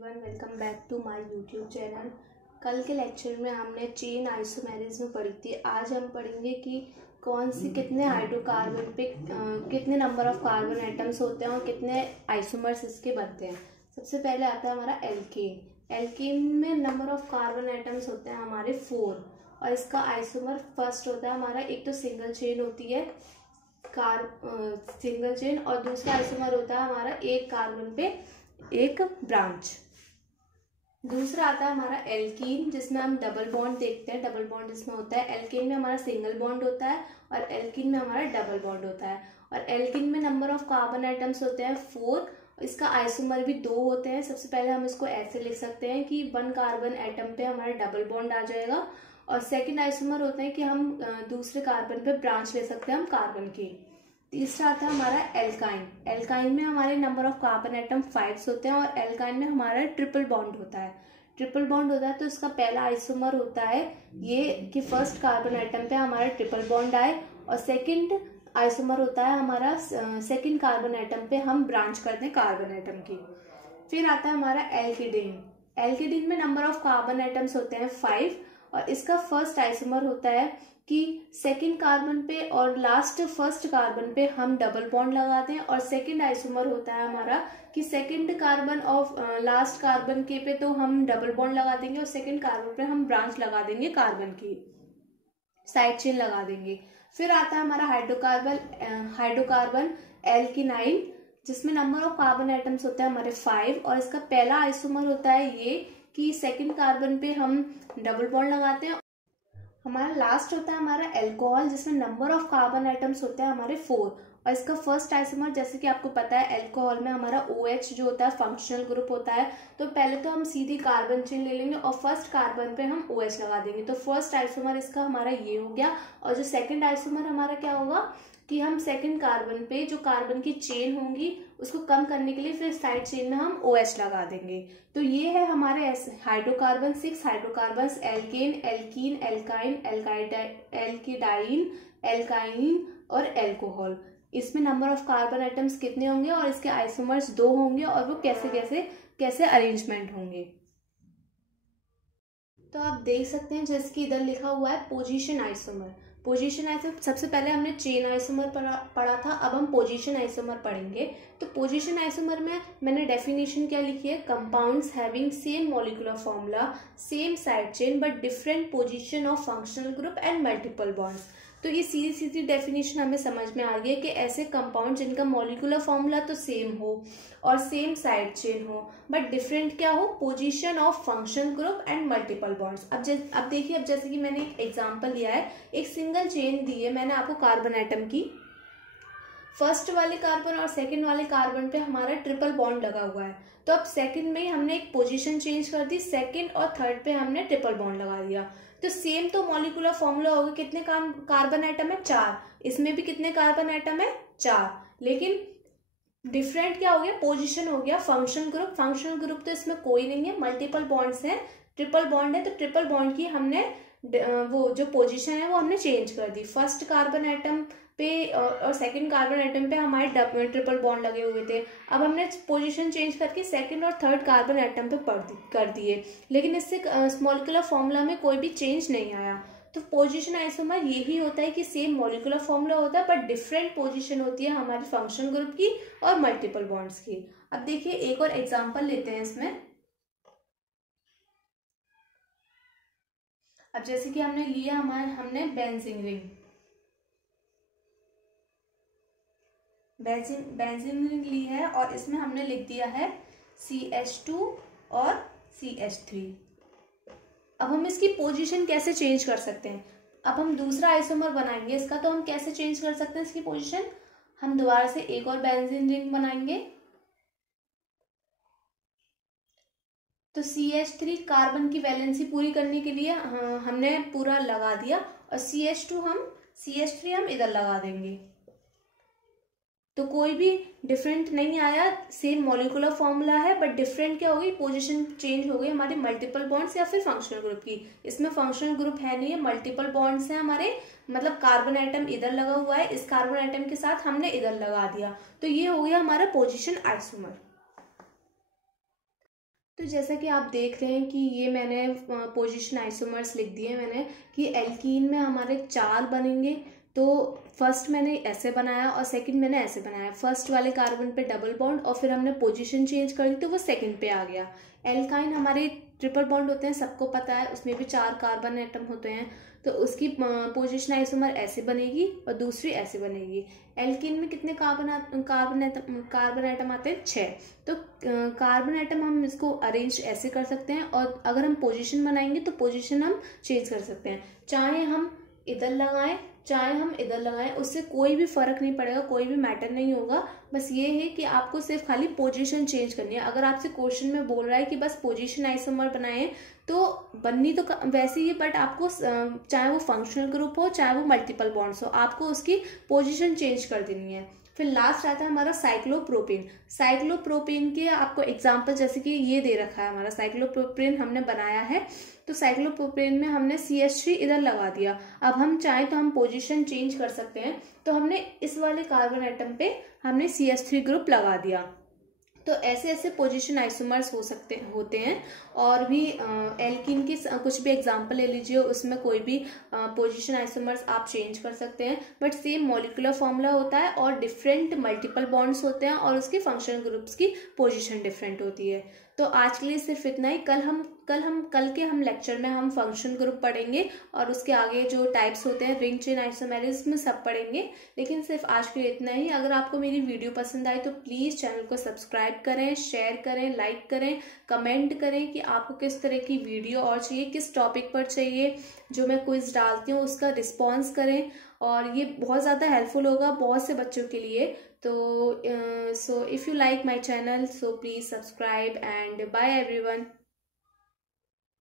Welcome back to my YouTube channel. कल के lecture में हमने चेन आइसोमेरिज्म पढ़ी थी। आज हम पढ़ेंगे कि कौन सी कितने हाइड्रोकार्बन पे कितने नंबर ऑफ कार्बन एटम्स होते हैं और कितने आइसोमर्स इसके बनते हैं। सबसे पहले आता है हमारा एल्केन। एल्केन में नंबर ऑफ कार्बन एटम्स होते हैं हमारे 4 और इसका आइसोमर फर्स्ट होता है हमारा, एक तो सिंगल चेन होती है सिंगल चेन और दूसरा आइसोमर होता है हमारा एक कार्बन पे एक ब्रांच। दूसरा आता है हमारा एल्कीन, जिसमें हम डबल बॉन्ड देखते हैं। डबल बॉन्ड जिसमें होता है, एल्केन में हमारा सिंगल बॉन्ड होता है और एल्कीन में हमारा डबल बॉन्ड होता है। और एल्कीन में नंबर ऑफ कार्बन आइटम्स होते हैं 4। इसका आइसोमर भी 2 होते हैं। सबसे पहले हम इसको ऐसे लिख सकते हैं कि 1 कार्बन एटम पे हमारा डबल बॉन्ड आ जाएगा और सेकेंड आइसोमर होता है कि हम दूसरे कार्बन पे ब्रांच ले सकते हैं हम कार्बन की। तीसरा आता है हमारा एल्काइन। एल्काइन में हमारे नंबर ऑफ कार्बन एटम 5 होते हैं और एल्काइन में हमारा ट्रिपल बॉन्ड होता है। ट्रिपल बॉन्ड होता है तो इसका पहला आइसोमर होता है ये कि फर्स्ट कार्बन एटम पे हमारा ट्रिपल बॉन्ड आए और सेकंड आइसोमर होता है हमारा सेकंड कार्बन एटम पे हम ब्रांच करते हैं कार्बन एटम की। फिर आता है हमारा एल्किडीन। एल्किडीन में नंबर ऑफ कार्बन एटम्स होते हैं 5 और इसका फर्स्ट आइसोमर होता है कि सेकंड कार्बन पे और लास्ट फर्स्ट कार्बन पे हम डबल बॉन्ड लगाते हैं और सेकंड आइसोमर होता है हमारा कि second carbon of last carbon के पे तो हम डबल बॉन्ड लगा देंगे और सेकंड कार्बन पे हम ब्रांच लगा देंगे कार्बन की, साइड चेन लगा देंगे। फिर आता है हमारा हाइड्रोकार्बन एल्किनाइन, जिसमें नंबर ऑफ कार्बन एटम्स होता है हमारे 5 और इसका पहला आइसोमर होता है ये कि सेकंड कार्बन पे हम डबल बॉन्ड लगाते हैं। हमारा लास्ट होता है हमारा एल्कोहल, जिसमें नंबर ऑफ कार्बन एटम्स होते हैं हमारे 4 और इसका फर्स्ट आइसोमर जैसे कि आपको पता है एल्कोहल में हमारा OH जो होता है फंक्शनल ग्रुप होता है। तो पहले तो हम सीधी कार्बन चेन ले लेंगे और फर्स्ट कार्बन पे हम OH लगा देंगे। तो फर्स्ट आइसोमर इसका हमारा ये हो गया और जो सेकंड आइसोमर हमारा क्या होगा कि हम सेकंड कार्बन पे जो कार्बन की चेन होंगी उसको कम करने के लिए फिर साइड चेन में हम OH लगा देंगे। तो ये है हमारे hydrocarbon 6 hydrocarbon alkane, alkene, alkyne, alkadiene, alkyne और एल्कोहल। इसमें नंबर ऑफ कार्बन आइटम्स कितने होंगे और इसके आइसोमर्स 2 होंगे और वो कैसे अरेंजमेंट होंगे। तो आप देख सकते हैं जैसे कि इधर लिखा हुआ है पोजीशन आइसोमर। पोजीशन आइसोमर सबसे पहले हमने चेन आइसोमर पढ़ा था, अब हम पोजीशन आइसोमर पढ़ेंगे। तो पोजीशन आइसोमर में मैंने डेफिनेशन क्या लिखी है, compounds having same molecular formula, same side chain but different position of functional group and multiple bonds. तो ये सीधी सीधी डेफिनेशन हमें समझ में आ गई है कि ऐसे कंपाउंड जिनका मॉलिक्यूलर फॉर्मूला तो सेम हो और सेम साइड चेन हो बट डिफरेंट क्या हो, position of functional group and multiple bonds. अब देखिए, अब जैसे कि मैंने एक एग्जांपल लिया है, एक सिंगल चेन दी है मैंने आपको कार्बन एटम की। फर्स्ट वाले कार्बन और सेकंड वाले कार्बन पे हमारा ट्रिपल बॉन्ड लगा हुआ है। तो अब सेकंड में ही हमने एक पोजीशन चेंज कर दी, सेकंड और थर्ड पे हमने ट्रिपल बॉन्ड लगा दिया। तो सेम तो मॉलिक्यूलर फॉर्मूला होगा, कितने कार्बन एटम है 4, इसमें भी कितने कार्बन एटम है 4, लेकिन डिफरेंट क्या हो गया, पोजीशन हो गया। फंक्शनल ग्रुप तो इसमें कोई नहीं है, मल्टीपल बॉन्ड्स हैं, ट्रिपल बॉन्ड है तो ट्रिपल बॉन्ड की हमने वो जो पोजीशन है वो हमने चेंज कर दी। फर्स्ट कार्बन एटम पे और सेकंड कार्बन एटम पे हमारे ट्रिपल बॉन्ड लगे हुए थे, अब हमने पोजीशन चेंज करके सेकंड और थर्ड कार्बन एटम पे कर दिए, लेकिन इससे मॉलिक्यूलर फॉर्मूला में कोई भी चेंज नहीं आया। तो पोजीशन आइसोमर यही होता है कि सेम मॉलिक्यूलर फॉर्मूला होता है बट डिफरेंट पोजीशन होती है हमारी फंक्शनल ग्रुप की और मल्टीपल बॉन्ड्स की। अब देखिए एक और एग्जाम्पल लेते हैं इसमें। अब जैसे कि हमने लिया हमने बेंजीन रिंग ली है और इसमें हमने लिख दिया है CH2 और CH3। अब हम इसकी पोजीशन कैसे चेंज कर सकते हैं, अब हम दूसरा आइसोमर बनाएंगे इसका, तो हम कैसे चेंज कर सकते हैं इसकी पोजीशन, हम दोबारा से एक और बेंजीन रिंग बनाएंगे। तो CH3 कार्बन की वैलेंसी पूरी करने के लिए हमने पूरा लगा दिया और CH3 हम इधर लगा देंगे। तो कोई भी डिफरेंट नहीं आया, सेम मॉलिक्यूलर फॉर्मूला है बट डिफरेंट क्या हो गई, पोजीशन चेंज हो गई हमारी मल्टीपल बॉन्ड्स या फिर फंक्शनल ग्रुप की। इसमें फंक्शनल ग्रुप है नहीं है, मल्टीपल बॉन्ड्स हैं हमारे, मतलब कार्बन एटम इधर लगा हुआ है, इस कार्बन एटम के साथ हमने इधर लगा दिया। तो ये हो गया हमारा पोजीशन आइसोमर। तो जैसा कि आप देख रहे हैं कि ये मैंने पोजीशन आइसोमर्स लिख दिए मैंने कि एल्कीन में हमारे 4 बनेंगे। तो फर्स्ट मैंने ऐसे बनाया और सेकंड मैंने ऐसे बनाया। फर्स्ट वाले कार्बन पे डबल बॉन्ड और फिर हमने पोजीशन चेंज कर दी तो वो सेकंड पे आ गया। एल्काइन हमारे ट्रिपल बॉन्ड होते हैं, सबको पता है, उसमें भी 4 कार्बन एटम होते हैं। तो उसकी पोजीशन आइसोमर ऐसे बनेगी और दूसरी ऐसे बनेगी। एल्कीन में कितने कार्बन एटम आते हैं? 6। तो कार्बन एटम हम इसको अरेंज ऐसे कर सकते हैं और अगर हम पोजीशन बनाएंगे तो पोजीशन हम चेंज कर सकते हैं, चाहे हम इधर लगाएं चाहे हम इधर लगाएं, उससे कोई भी फर्क नहीं पड़ेगा, कोई भी मैटर नहीं होगा। बस ये है कि आपको सिर्फ खाली पोजीशन चेंज करनी है। अगर आपसे क्वेश्चन में बोल रहा है कि बस पोजीशन आइसोमर बनाएं तो बननी तो वैसे ही, बट आपको चाहे वो फंक्शनल ग्रुप हो चाहे वो मल्टीपल बॉन्ड्स हो, आपको उसकी पोजीशन चेंज कर देनी है। फिर लास्ट आता है हमारा साइक्लोप्रोपेन। साइक्लोप्रोपेन के आपको एग्जांपल जैसे कि ये दे रखा है, हमारा साइक्लोप्रोपेन हमने बनाया है। तो साइक्लोप्रोपेन में हमने CH3 इधर लगा दिया। अब हम चाहे तो हम पोजीशन चेंज कर सकते हैं। तो हमने इस वाले कार्बन एटम पे हमने CH3 ग्रुप लगा दिया। तो ऐसे ऐसे पोजीशन आइसोमर्स होते हैं। और भी एल्कीन की कुछ भी एग्जांपल ले लीजिए, उसमें कोई भी पोजीशन आइसोमर्स आप चेंज कर सकते हैं, बट सेम मॉलिक्यूलर फॉर्मूला होता है और डिफरेंट मल्टीपल बॉन्ड्स होते हैं और उसके फंक्शनल ग्रुप्स की पोजीशन डिफरेंट होती है। तो आज के लिए सिर्फ इतना ही। कल के हम लेक्चर में हम फंक्शन ग्रुप पढ़ेंगे और उसके आगे जो टाइप्स होते हैं रिंग चेन आइसोमेरिज्म में सब पढ़ेंगे। लेकिन सिर्फ आज के लिए इतना ही। अगर आपको मेरी वीडियो पसंद आई तो प्लीज़ चैनल को सब्सक्राइब करें, शेयर करें, लाइक करें, कमेंट करें कि आपको किस तरह की वीडियो और चाहिए, किस टॉपिक पर चाहिए। जो मैं क्विज डालती हूँ उसका रिस्पॉन्स करें और ये बहुत ज़्यादा हेल्पफुल होगा बहुत से बच्चों के लिए। So if you like my channel, so please subscribe and bye everyone.